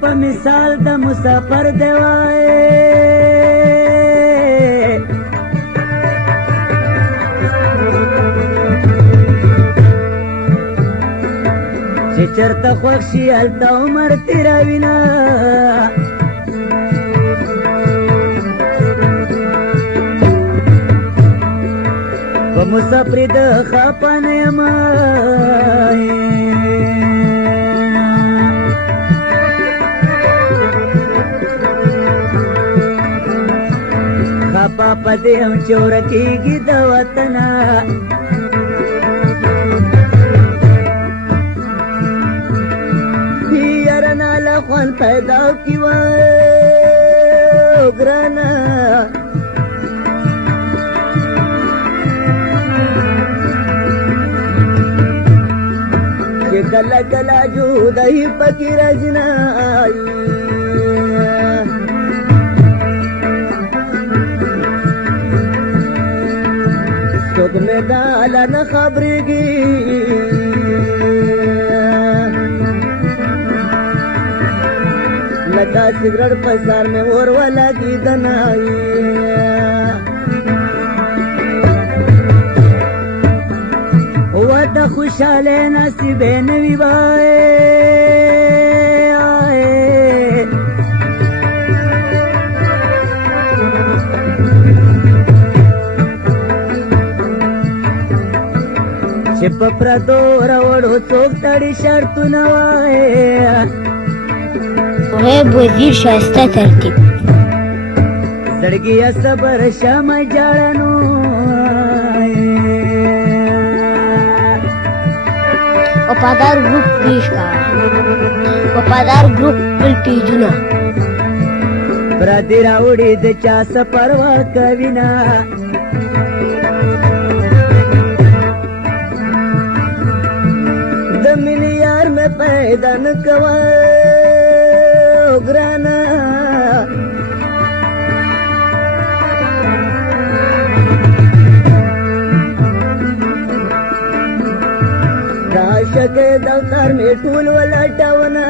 په مثال د مسافر دی وای چې چرته خوښ شي هلته عمر تېروينه په مسافري د خپه نه یم خپه په دې هم چې ورکېږي د وطنه یاره له خوند پیدا کړي وای ګرانه چې کله کله جودایي پکې راځي څوک مې دا له نه خبرېږي لکه سګرټ په سر مې اور ولګېدنه وته خوشاله نصیب نه وي وای چې په پردو راوړو څوک تړي شرطونه وای غیب وزیر شایسته ترتیب زړګیه صبر شمه جاړنو وفادار ګروپ پیش کړه وفادار ګروپ بل پیجونه پردی راوړي د چا سفر ورکوینه د مینې یار مې پیدا نه کوه ګرانه د عاشق دفتر مې ټول ولټونه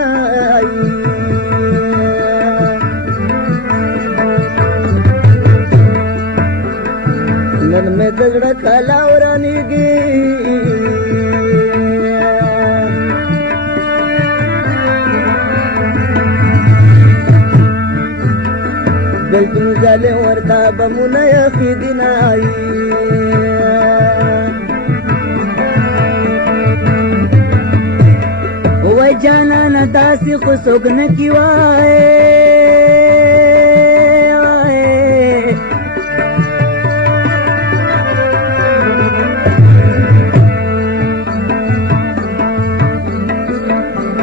نن مې د زړه کلا ورانېږي بلکې ځلې ورته بمونه یخې دینایي وای جانانه داسې خو څوک نه کي وای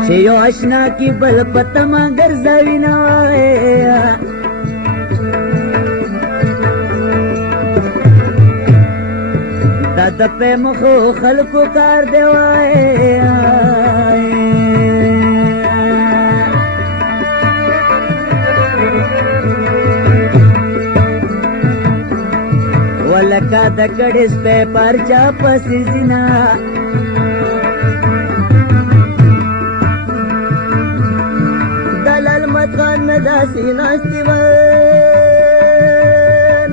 چې یو اشنا کی بل پتما ګرځوي نه وای دا د په مخو خلکو کار دی وای ولکه د کډس په پرچا پسې زینا دلال متخان مې داسې ناستې وای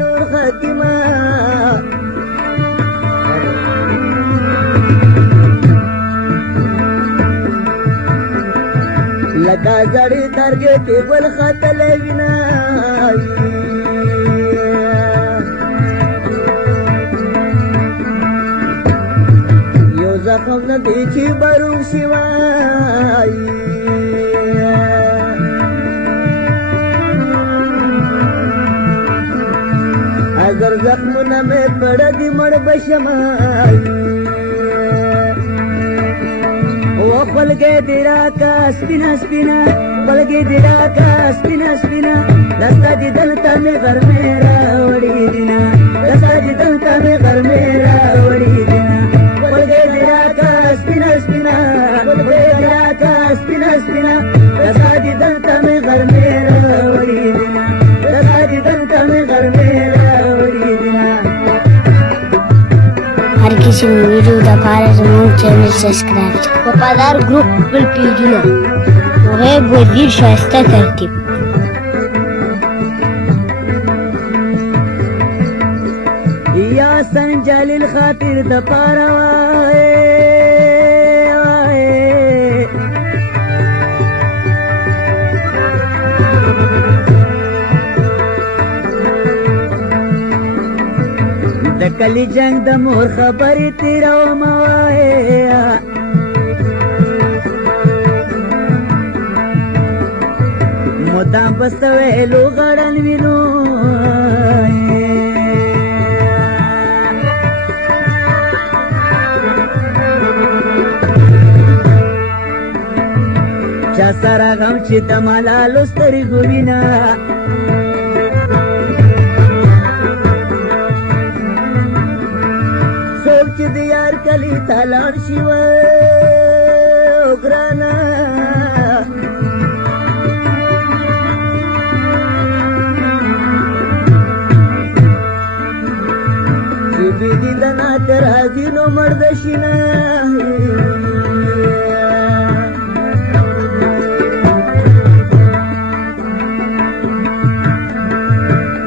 نور خاتمه لکه زړې ترګې کې ګل ختلې وینا یو زخم نه دی چې بروغ شي وای اگر زخمونه مې پړه دي مړ بشم خپلګې دې راکا سپینا سپینا خپلګې دې راکا سپینا سپینا دستا دې دلته مې غر مې راوړې دینا دستا دې دلته مې غر مې راوړې دینا خپلګې دې راکا سپینا سپینا خپلګې دې راکا سپینا سپینا دستا دې دلته مې غر مې راوړې دینا دستا دې دلته مې غر مې راوړې دینا هر کسی ویډیو د پاره زموږ چینل سبسکرایب وفادار ګروپ بل پیجونه غیب وزیر شایسته ترتیب یا سنجلیل خاطر د پاره وای د کلی جنگ د مور خبرې تیروم وای مدام بس ویلو غړن وینو چا سره غم چې د ملالو سترګو وینه څوک چې د یار کلي ته لاړ شي او ګرانه چې بېدي د ناته راځي نو مرده شي نه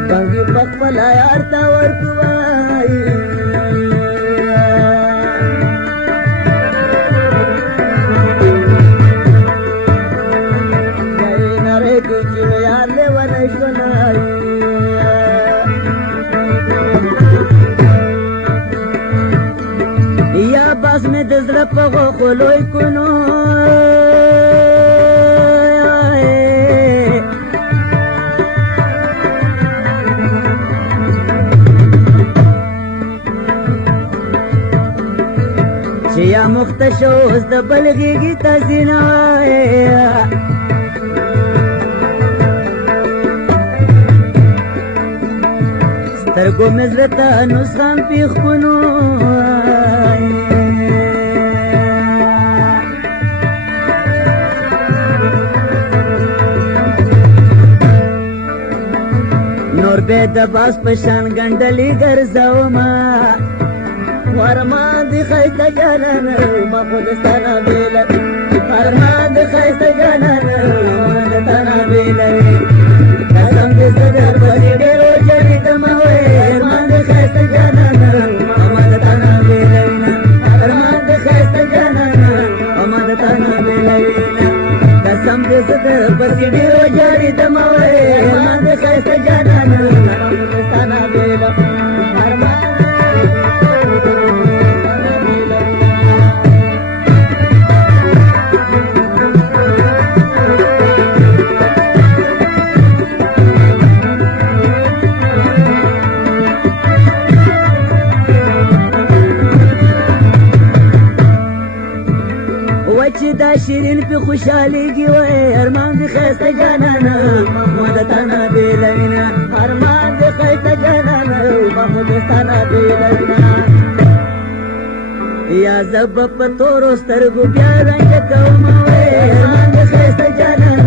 بنګي پخپله یار ته ورکوای یا باس میں دزړه په غوښو لوی کونو چې یا مخته شو اوس د بلغېږي تزینه سترګو مې زړه ته نسخان پیښکونو نور بې د باس په شان ګنډلې ګرځومه ورمان دي ښایسته جانانه ما خو د ستا نه بېله ورمان دي ښایسته جانانه ما د تا نه بېله قسم دې زه درپسې ډېر وجړېدمه وی ارمان دې ښایسته جانانه ما د تا نه بېله وینه ارمان دې ښایسته جانانه ما د تا نه بېله وینه قسم دې زه درپسې ډېر وجړېدمه وی ارمان دې ښایسته جانانه ما د تا نه بېله ارمان چې دا شیرین پې خوشحالېږي وای ارمان دې ښایسته جانانه ما د تا نه بېله وینه ارمان دې ښایسته جانانه ما خو د ستا نه بېله وینه یا زه به په تورو سترګو بیا رنګه کومه وای ارمان دې ښایسته جانانه